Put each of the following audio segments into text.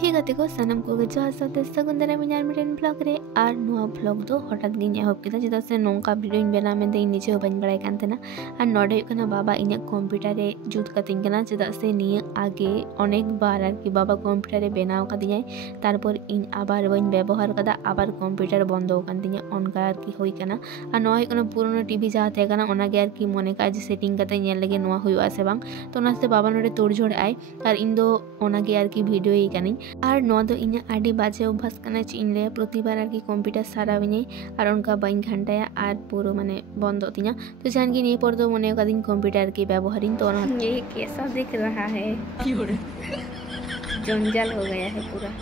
ठीक है को सानम को जोहार साथे सगुन दाराम इन मिडन ब्लॉग रे और नुआ ब्लॉग दो हठात गिन एहब केदा चेदा से नोंका वीडियो इन बेना में निजे बाñ बड़ाय कान तेना और नोडे कना बाबा इन कंप्यूटर रे जुत कतिन कना चेदा से निये आगे अनेक बार आर कि बाबा कंप्यूटर रे बनाव कादियाय तारपर इन आबार बाñ व्यवहार कदा आबार कंप्यूटर बंद कान तिया अनका आर कि होई कना और नोय कना पुरानो टीवी जहाँ थे कना ओना गे आर कि मने का जे सेटिंग कते नेल लगे नोआ हुआ से बांग तो ओनाते बाबा नोडे तोड़झोड़ आय और इन दो ओना गे आर कि वीडियो ही कानी और नोआ दो इन आडी बाजे अभ्यास कना चिन ले प्रतिबार आर कि कंप्यूटर साराबिनी और उनका बाñ घंटाया और पूरा माने बंद तिया तो जान की नहीं पर तो मने का दिन कंप्यूटर की व्यवहारिन तो ये कैसा दिख रहा है जंजाल हो गया है पूरा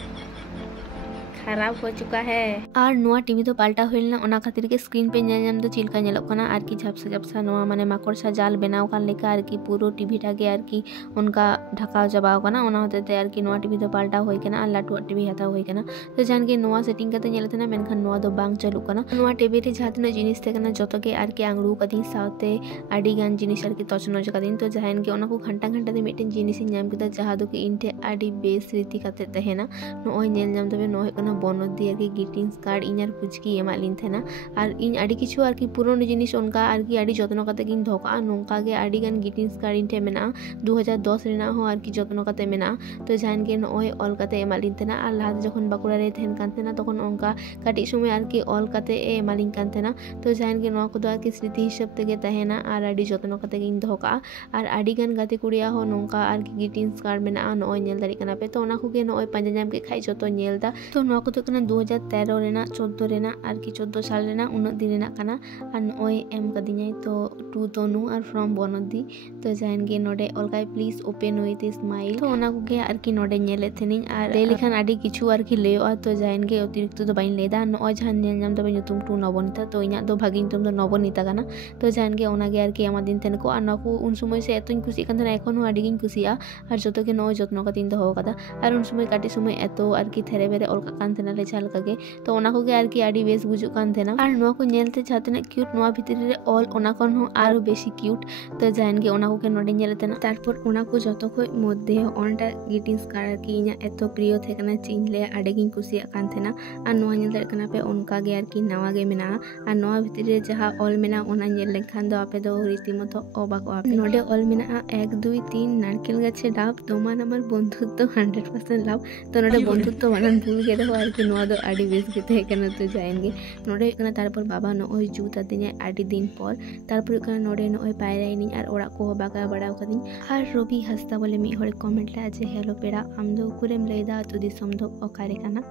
खराब हो चुका है और नोआ टीवी तो पाल्टा होइलना ओना खातिर के स्क्रीन पे नेलम तो चिलका नेलक कना आर की झपसा झपसा नोआ माने माकड़सा जाल बनाव कान लेका आर की पूरो टीवी टागे आर की उनका ढकाव जबाव कना ओना होते ते आर की नोआ टीवी तो पाल्टा होई कना और लाटू टीवी हता होई कना तो जान के नोआ सेटिंग कते नेलते ना मेनखान नोआ दो बांग चालू कना नोआ टीवी रे जहातना जिनिस ते कना जतो के आर की आंगड़ू कदिन सावते आडी गान जिनिस आर की तचनोज कदिन तो जहान के ओना को घंटा घंटा दे मिटेन जिनिस नाम केदा जहा दो के इनटे आडी बेस रीति कते तहेना नोय नेल नाम तबे नोय कना बनोदी आर की ग्रीटिंग्स कार्ड इनार पुचकी एमालिन थेना और इन आडी किछु आर की पुरानो जिनिस उनका आर की आडी जतनो कते किन धोका नोंका गे आडी गान ग्रीटिंग्स कार्ड इनटे मेना 2010 रेना हो आर की जतनो कते मेना तो जान के नोय ऑल कते एमालिन थेना और लाद जखन बाकुड़ा रे थेन कान थेना तखन उनका काटी समय आर की ऑल कते एमालिन कान थेना तो जान के नो को आर की स्मृति हिसाब तेगे तहेना और आडी जतनो कते किन धोका और आडी गान गाते कुड़िया हो नोंका आर की ग्रीटिंग्स कार्ड मेना नोय नेल दारी कना पे तो ओना को गे नोय पांजा जाम के खाइ जतो नेलदा तो नो को तो कना 2013 रेना 14 रेना आर की 14 साल रेना उन दिन रेना कना और नोय एम कदिኛय तो टू तनु और फ्रॉम बनोदी तो जान गे नोडे अलगाय प्लीज ओपन विथ स्माइल तो ओना को गे आर की नोडे नेले थेनिन और ले लिखान आडी किछु आर की लेओ तो जान गे अतिरिक्त तो बाइन लेदा नोय जहान नेल नाम तबे ᱧᱩᱛᱩᱢ टू नवनीता तो इना दो भागी ᱧᱩᱛᱩᱢ दो नवनीता कना तो जान गे ओना गे आर की आमा दिन थेन को और नको उन समय से एतोñ खुशी कान थेना एखोनो आडी गिन खुशिया और जतो के नोय जत्नो कतिन दो कदा और उन समय काटी समय एतो आर की थेरे बेरे अलका कान थेना ले चाल कागे तो ओना को गे आर की आडी बेस बुजुक कान थेना और नोआ को नेलते जातना क्यूट नोआ भितर रे ऑल ओना कोन हो आरो बेसी क्यूट तो जान गे ओना को के नोडे नेलते ना तारपर ओना को जतो को मध्य ओनटा ग्रीटिंग्स कार्ड की इना एतो प्रिय थेकना चिन ले आडे गिन खुशिया कान थेना और नोआ नेल दर कना पे उनका गे आर की नवा गे मेना और नोआ भितर रे जहा ऑल मेना ओना नेल लेखान दो आपे दो रीतिमतो अबाक आपे नोडे ऑल मेना 1 2 3 नारकेल गाছে ডাব তোমার আমার বন্ধুত্ব 100% লাভ तो नोडे बंधुत्व बानान भूल गे दो आर की नोआ दो आडी बेस गे थेकना तो जाएंगे नोडे कना तारपर बाबा नोय जूता दिने आडी दिन पर तारपर कना नोडे नोय पायराइनी और ओड़ा को बागा बड़ाव कदिन और रवि हस्ता बोले मी हरे कमेंट ला जे हेलो पेड़ा आम दो कुरेम लेदा अतु दिसम दो अकारे कना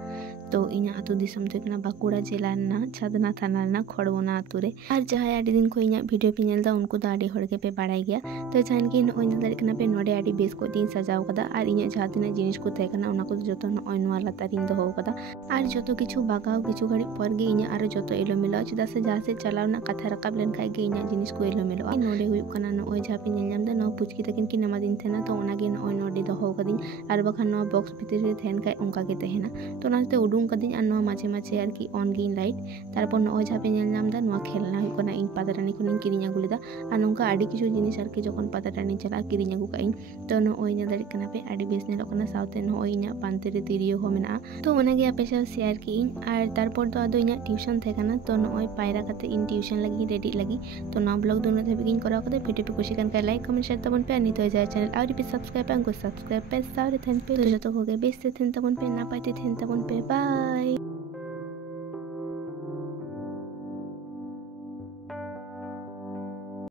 तो इना अतु दिसम दो कना बाकुड़ा जिला ना छादना थाना ना खड़वना अतु रे और जहां आडी दिन को इना वीडियो पे नेलदा उनको तो आडी हड़के पे बाड़ाई गया तो जान के नोय नेल कना पे नोडे आडी बेस को दिन सजाव कदा और इना जहां दिन जिनिस को थे कना उना को जतो नोय नोआ लातारिन दो हो कदा और जतो किछु बागाव किछु घड़ी पर गे इना और जतो एलो मिला चेदा से जहां से चलावना कथा रकाब लेन खाय गे इना जिनिस को एलो मिला नोडे हुई कना नोय जहां पे नेल नाम दा नो पुचकी तकिन की नमा दिन थेना तो ओना गे नोय नोडे दो हो कदिन और बखन नो बॉक्स भीतर रे थेन काय उनका गे तहेना तो नाते उडुंग कदिन और नो माछे माछे आर की ऑन गे लाइट तारपर नोय जहां पे नेल नाम दा नो खेलना हुई कना इन पातारानी को निन किरिnya गुलिदा और नोंका आडी किछु जिनिस आर की जखन पातारानी चला किरिnya गु काइन तो नोय नेल दारी कना पे आडी बेस नेल कना साउते नोय इना पांते रे तिरियो हो मेना तो ओना गे आपे साथ शेयर की और तारपर तो आदो इना ट्यूशन थे कना तो नोय पायरा कते इन ट्यूशन लगी रेडी लगी तो ना ब्लॉग दोनों थे बिगिन करा कते वीडियो पे खुशी कान का लाइक कमेंट शेयर तबन पे अनि तो जाय चैनल और भी सब्सक्राइब पे को सब्सक्राइब पे सारे थेन पे तो जतो हो गए बेस थे थेन तबन पे ना पाइते थेन तबन पे बाय।